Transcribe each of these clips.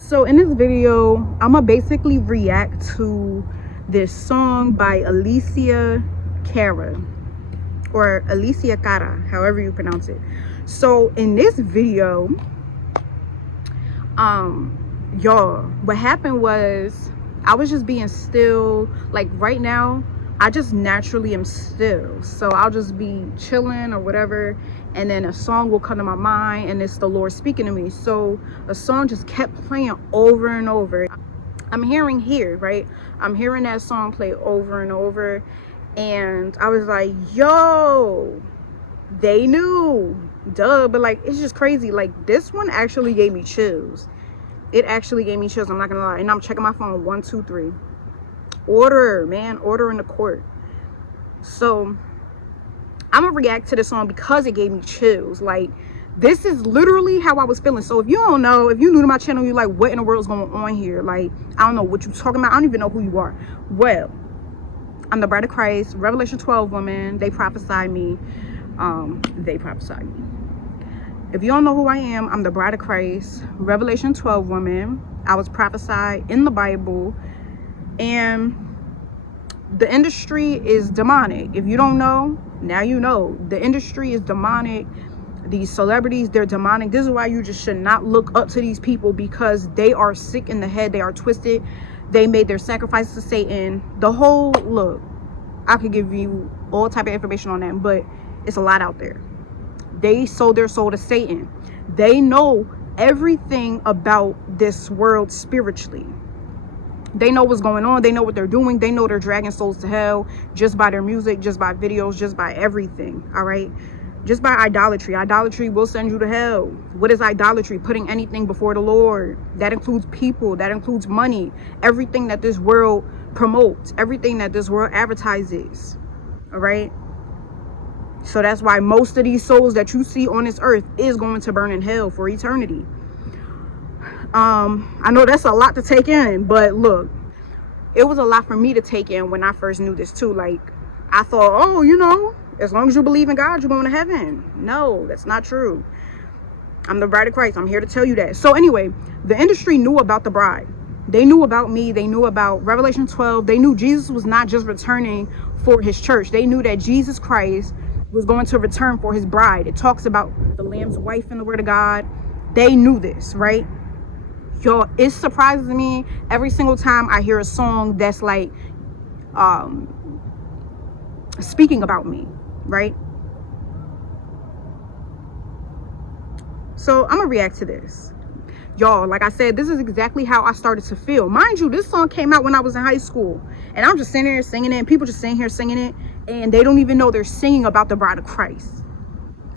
So in this video, I'm gonna basically react to this song by Alessia Cara, or Alessia Cara, however you pronounce it. So in this video, y'all, what happened was I was just being still. Like right now, I just naturally am still, so I'll just be chilling or whatever, and then a song will come to my mind and it's the Lord speaking to me. So a song just kept playing over and over. I'm hearing that song play over and over, and I was like, yo, they knew, duh. But like, it's just crazy. Like, this one actually gave me chills. It actually gave me chills, I'm not gonna lie. And I'm checking my phone. 1, 2, 3. Order, man, order in the court. So I'm gonna react to this song because it gave me chills. Like, this is literally how I was feeling. So if you don't know, if you're new to my channel, you're like, what in the world is going on here? Like, I don't know what you're talking about. I don't even know who you are. Well, I'm the bride of Christ, Revelation 12 woman. They prophesied me. If you don't know who I am, I'm the bride of Christ, Revelation 12 woman. I was prophesied in the Bible. And the industry is demonic. If you don't know, now you know. The industry is demonic. These celebrities, they're demonic. This is why you just should not look up to these people, because they are sick in the head. They are twisted. They made their sacrifices to Satan. The whole, look, I could give you all type of information on that, but it's a lot out there. They sold their soul to Satan. They know everything about this world spiritually. They know what's going on. They know what they're doing. They know they're dragging souls to hell just by their music, just by videos, just by everything. All right, just by idolatry. Idolatry will send you to hell. What is idolatry? Putting anything before the Lord. That includes people. That includes money. Everything that this world promotes, everything that this world advertises. All right, so that's why most of these souls that you see on this earth is going to burn in hell for eternity. I know that's a lot to take in, but look, it was a lot for me to take in when I first knew this too. Like, I thought, oh, you know, as long as you believe in God, you're going to heaven. No, that's not true. I'm the bride of Christ. I'm here to tell you that. So anyway, the industry knew about the bride. They knew about me. They knew about Revelation 12. They knew Jesus was not just returning for his church. They knew that Jesus Christ was going to return for his bride. It talks about the Lamb's wife in the Word of God. They knew this, right? Y'all, it surprises me every single time I hear a song that's like speaking about me, right? So I'm gonna react to this. Y'all, like I said, this is exactly how I started to feel. Mind you, this song came out when I was in high school, and I'm just sitting here singing it, and people just sitting here singing it, and they don't even know they're singing about the bride of Christ.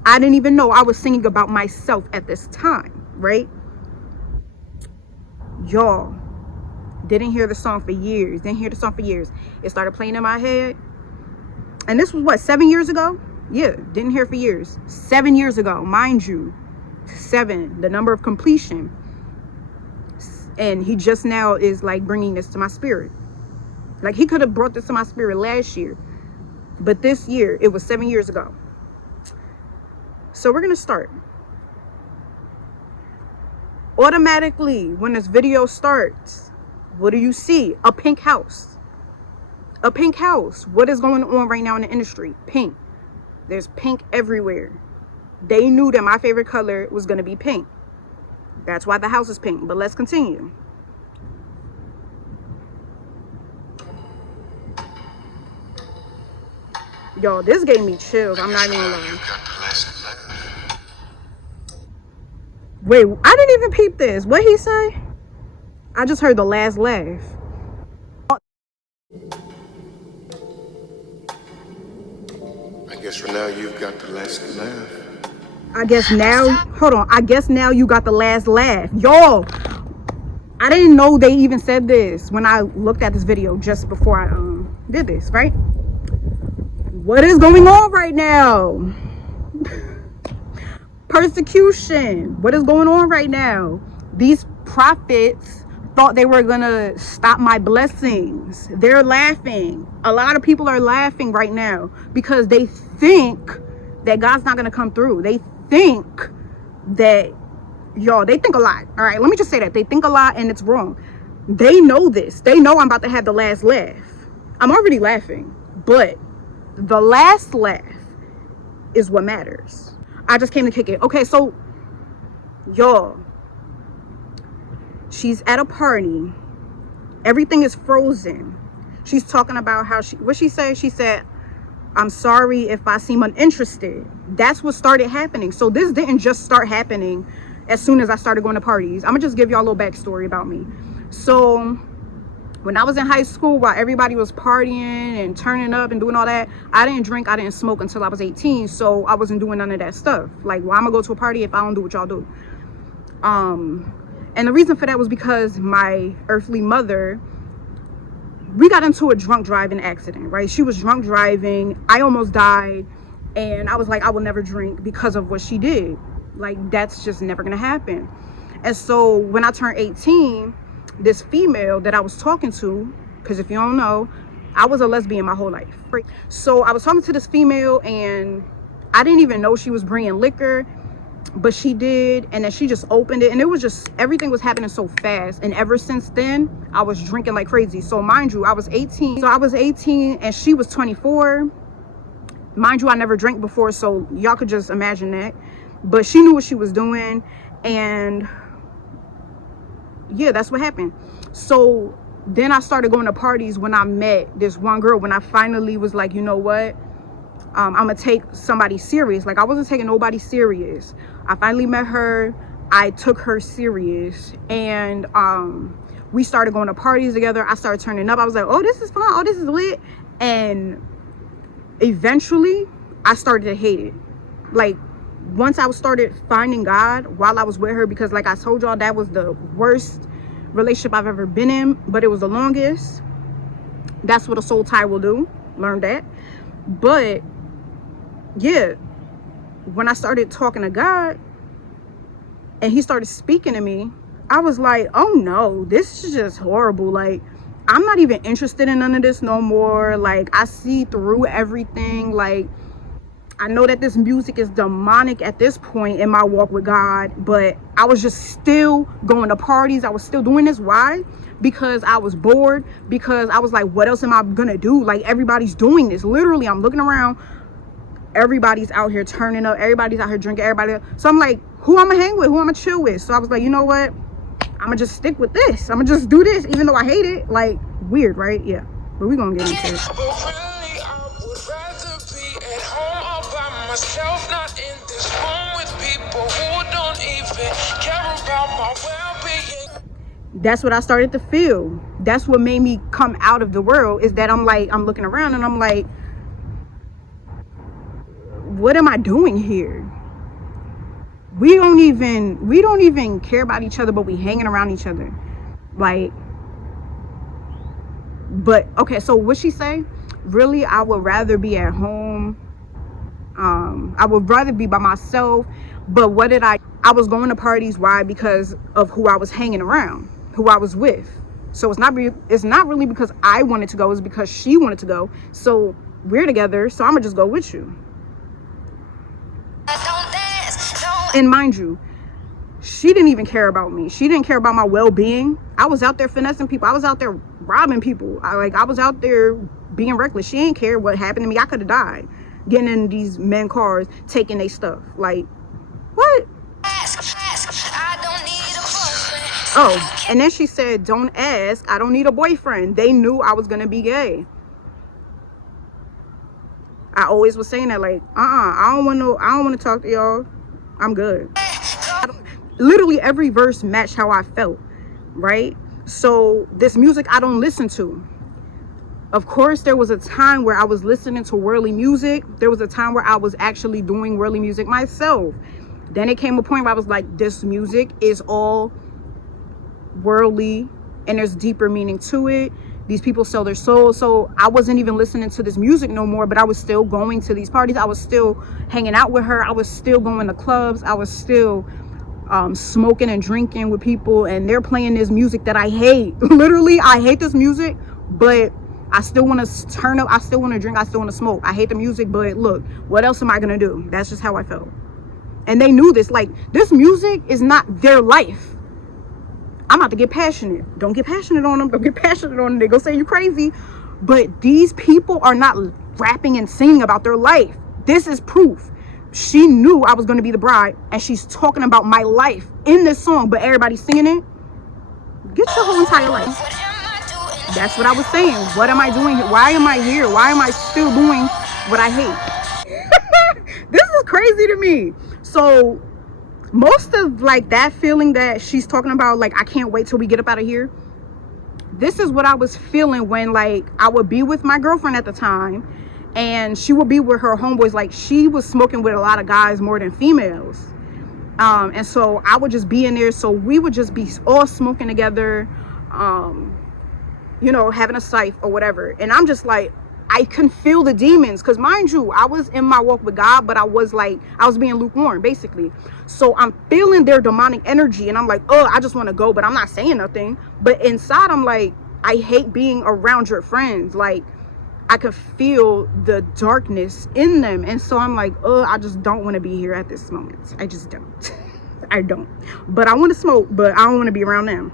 I didn't even know I was singing about myself at this time, right? Y'all, didn't hear the song for years. It started playing in my head, and this was what, 7 years ago? Yeah, didn't hear it for years. 7 years ago, mind you. 7, the number of completion. And he just now is like bringing this to my spirit. Like, he could have brought this to my spirit last year, but this year, it was 7 years ago. So we're gonna start. Automatically, when this video starts, what do you see? A pink house. A pink house. What is going on right now in the industry? Pink. There's pink everywhere. They knew that my favorite color was going to be pink. That's why the house is pink. But let's continue. Yo, this gave me chills. I'm not even gonna lie. Wait, I didn't even peep this. What he say? I just heard the last laugh. I guess for now you've got the last laugh. I guess now, hold on. I guess now you got the last laugh. Y'all, I didn't know they even said this when I looked at this video just before I did this, right? What is going on right now? Persecution. What is going on right now? These prophets thought they were gonna stop my blessings. They're laughing. A lot of people are laughing right now because they think that God's not gonna come through. They think that y'all, they think a lot. All right, let me just say that. They think a lot and it's wrong. They know this. They know I'm about to have the last laugh. I'm already laughing, but the last laugh is what matters. I just came to kick it. Okay, so y'all, she's at a party. Everything is frozen. She's talking about how what she said? She said, I'm sorry if I seem uninterested. That's what started happening. So this didn't just start happening as soon as I started going to parties. I'm gonna just give y'all a little backstory about me. So when I was in high school, while everybody was partying and turning up and doing all that, I didn't drink, I didn't smoke until I was 18. So I wasn't doing none of that stuff. Like, why am I gonna go to a party if I don't do what y'all do? And the reason for that was because my earthly mother, we got into a drunk driving accident, right? She was drunk driving. I almost died. And I was like, I will never drink because of what she did. Like, that's just never gonna happen. And so when I turned 18, this female that I was talking to, because if you don't know, I was a lesbian my whole life. So I was talking to this female and I didn't even know she was bringing liquor, but she did. And then she just opened it and it was just, everything was happening so fast. And ever since then, I was drinking like crazy. So mind you, I was 18. So I was 18 and she was 24. Mind you, I never drank before, so y'all could just imagine that. But she knew what she was doing, and yeah, that's what happened. So then I started going to parties when I met this one girl, when I finally was like, you know what, I'm gonna take somebody serious. Like, I wasn't taking nobody serious. I finally met her, I took her serious, and we started going to parties together. I started turning up. I was like, oh, this is fun, oh, this is lit. And eventually I started to hate it. Like, once I started finding God while I was with her, because like I told y'all, that was the worst relationship I've ever been in, but it was the longest. That's what a soul tie will do. Learn that. But yeah, when I started talking to God and he started speaking to me, I was like, oh no, this is just horrible. Like, I'm not even interested in none of this no more. Like, I see through everything. Like, I know that this music is demonic at this point in my walk with God, but I was just still going to parties. I was still doing this. Why? Because I was bored. Because I was like, what else am I gonna do? Like, everybody's doing this. Literally, I'm looking around. Everybody's out here turning up. Everybody's out here drinking. So I'm like, who I'm gonna hang with? Who I'm gonna chill with? So I was like, you know what? I'm gonna just stick with this. I'm gonna just do this, even though I hate it. Like, weird, right? Yeah, but we're gonna get into it. Myself, not in this room with people who don't even care about my well-being. That's what I started to feel. That's what made me come out of the world, is that I'm looking around and I'm like, what am I doing here? We don't even care about each other, but we hanging around each other. Like, but okay, so what she say? Really, I would rather be at home. I would rather be by myself. But what did I was going to parties. Why? Because of who I was hanging around, who I was with. So it's not really because I wanted to go, it's because she wanted to go. So we're together, so I'm gonna just go with you. And mind you, she didn't even care about me. She didn't care about my well-being. I was out there finessing people. I was out there robbing people. I was out there being reckless. She didn't care what happened to me. I could have died getting in these men cars, taking their stuff. Like, what? Oh, and then she said, don't ask, I don't need a boyfriend. They knew I was gonna be gay. I always was saying that, like, I don't want to talk to y'all. I'm good. Literally every verse matched how I felt, right? So this music I don't listen to. Of course, there was a time where I was listening to worldly music. There was a time where I was actually doing worldly music myself. Then it came a point where I was like, this music is all worldly and there's deeper meaning to it. These people sell their souls. So I wasn't even listening to this music no more, but I was still going to these parties. I was still hanging out with her. I was still going to clubs. I was still smoking and drinking with people, and they're playing this music that I hate. Literally, I hate this music, but I still want to turn up. I still want to drink. I still want to smoke. I hate the music, but look, what else am I going to do? That's just how I felt. And they knew this. Like, this music is not their life. I'm about to get passionate. Don't get passionate on them. Don't get passionate on them. They gonna say you crazy. But these people are not rapping and singing about their life. This is proof. She knew I was going to be the bride, and she's talking about my life in this song, but everybody's singing it. Get your whole entire life. That's what I was saying. What am I doing here? Why am I here? Why am I still doing what I hate? This is crazy to me. So most of like that feeling that she's talking about, like, I can't wait till we get up out of here. This is what I was feeling when, like, I would be with my girlfriend at the time, and she would be with her homeboys. Like, she was smoking with a lot of guys more than females. And so I would just be in there. So we would just be all smoking together, you know, having a scythe or whatever. And I'm just like, I can feel the demons. Because mind you, I was in my walk with God, but I was being lukewarm, basically. So I'm feeling their demonic energy. And I'm like, oh, I just want to go, but I'm not saying nothing. But inside, I'm like, I hate being around your friends. Like, I could feel the darkness in them. And so I'm like, oh, I just don't want to be here at this moment. I just don't. I don't. But I want to smoke, but I don't want to be around them.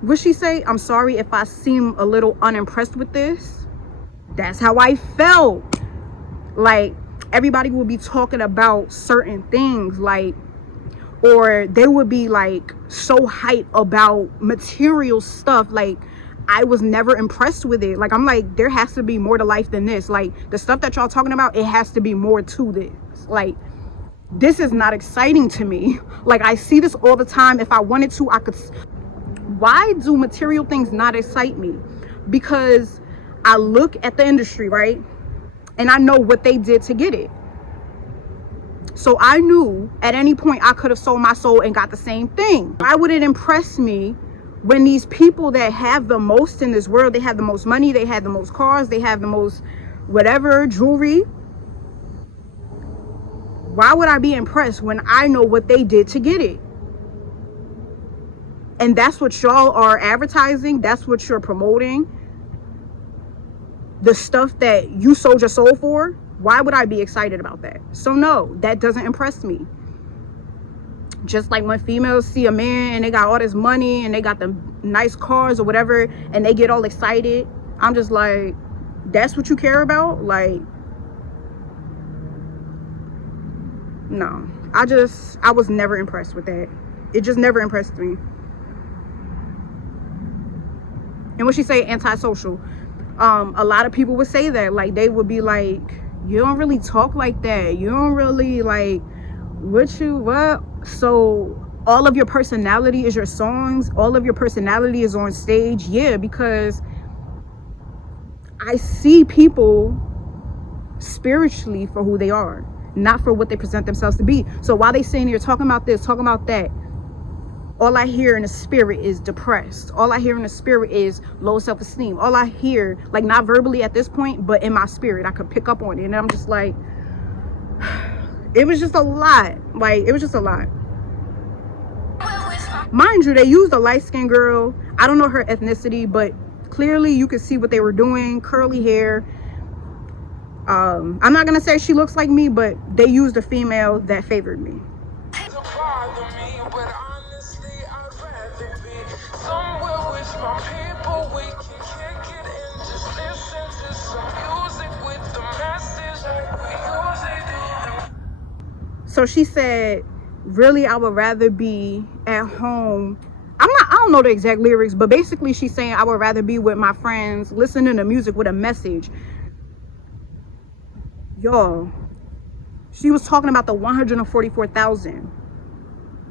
What she say? I'm sorry if I seem a little unimpressed with this. That's how I felt. Like, everybody would be talking about certain things, like, or they would be like so hyped about material stuff. Like, I was never impressed with it. Like, I'm like, there has to be more to life than this. Like, the stuff that y'all talking about, it has to be more to this. Like, this is not exciting to me. Like, I see this all the time. If I wanted to, I could. Why do material things not excite me? Because I look at the industry, right? And I know what they did to get it. So I knew at any point I could have sold my soul and got the same thing. Why would it impress me when these people that have the most in this world, they have the most money, they have the most cars, they have the most whatever, jewelry? Why would I be impressed when I know what they did to get it? And that's what y'all are advertising. That's what you're promoting. The stuff that you sold your soul for. Why would I be excited about that? So no, that doesn't impress me. Just like when females see a man and they got all this money and they got the nice cars or whatever, and they get all excited. I'm just like, that's what you care about? Like, no. I was never impressed with that. It just never impressed me. And when she say antisocial, a lot of people would say that. Like, they would be like, you don't really talk like that. You don't really, like, what? So all of your personality is your songs. All of your personality is on stage. Yeah, because I see people spiritually for who they are, not for what they present themselves to be. So while they sitting here talking about this, talking about that, all I hear in the spirit is depressed. All I hear in the spirit is low self-esteem. All I hear, like, not verbally at this point, but in my spirit, I could pick up on it. And I'm just like, it was just a lot. Like, it was just a lot. Mind you, they used a light-skinned girl. I don't know her ethnicity, but clearly you could see what they were doing. Curly hair. I'm not going to say she looks like me, but they used a female that favored me. So she said, really, I would rather be at home. I don't know the exact lyrics, but basically she's saying I would rather be with my friends, listening to music with a message. Y'all, she was talking about the 144,000.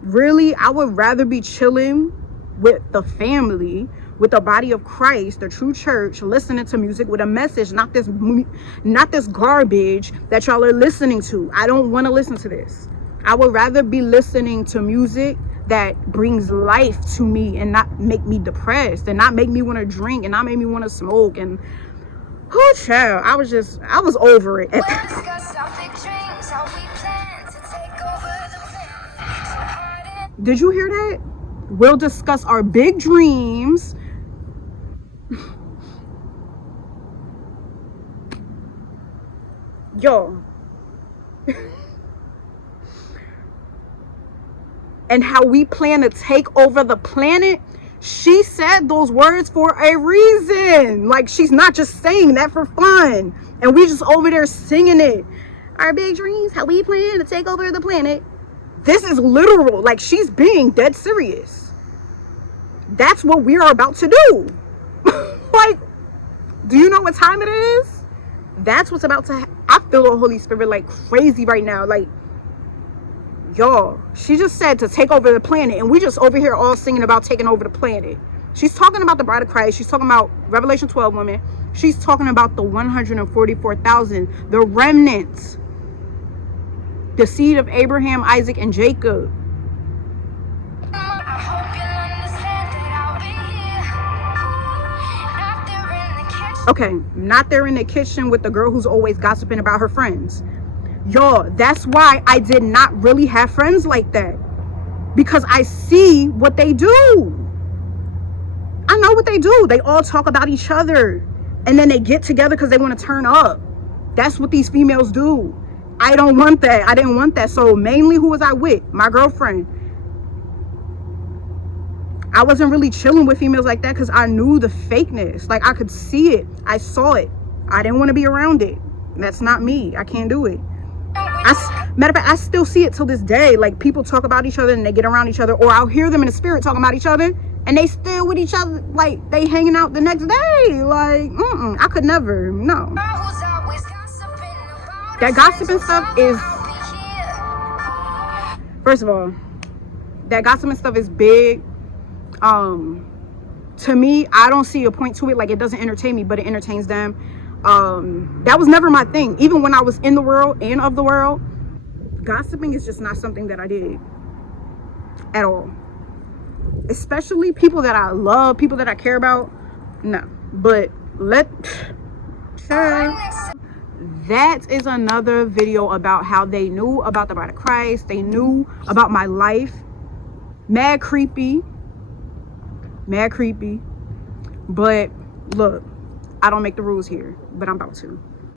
Really, I would rather be chilling with the family, with the body of Christ, the true church, listening to music with a message, not this garbage that y'all are listening to. I don't want to listen to this. I would rather be listening to music that brings life to me and not make me depressed and not make me want to drink and not make me want to smoke. And oh, child, I was over it at that point. Did you hear that? We'll discuss our big dreams. Yo. And how we plan to take over the planet. She said those words for a reason. Like, she's not just saying that for fun. And we just over there singing it. Our big dreams, how we plan to take over the planet. This is literal. Like, she's being dead serious. That's what we are about to do. Like, do you know what time it is? That's what's about to I feel the Holy Spirit like crazy right now. Like, y'all, she just said to take over the planet, and we just over here all singing about taking over the planet. She's talking about the bride of Christ. She's talking about Revelation 12 women. She's talking about the 144,000, the remnants, the seed of Abraham, Isaac, and Jacob. Okay, not there in the kitchen with the girl who's always gossiping about her friends. Y'all, that's why I did not really have friends like that. Because I see what they do. I know what they do. They all talk about each other. And then they get together because they want to turn up. That's what these females do. I don't want that. I didn't want that. So mainly, who was I with? My girlfriend. I wasn't really chilling with females like that because I knew the fakeness. Like, I could see it. I saw it. I didn't want to be around it. That's not me. I can't do it. Matter of fact, I still see it till this day. Like, people talk about each other and they get around each other, or I'll hear them in the spirit talking about each other and they still with each other, like they hanging out the next day. Like, I could never. No. That gossiping stuff is, first of all, that gossiping stuff is big. To me, I don't see a point to it. Like, it doesn't entertain me, but it entertains them. That was never my thing. Even when I was in the world and of the world, gossiping is just not something that I did at all. Especially people that I love, people that I care about. No. But that is another video about how they knew about the bride of Christ. They knew about my life. Mad creepy. But look, I don't make the rules here, but I'm about to.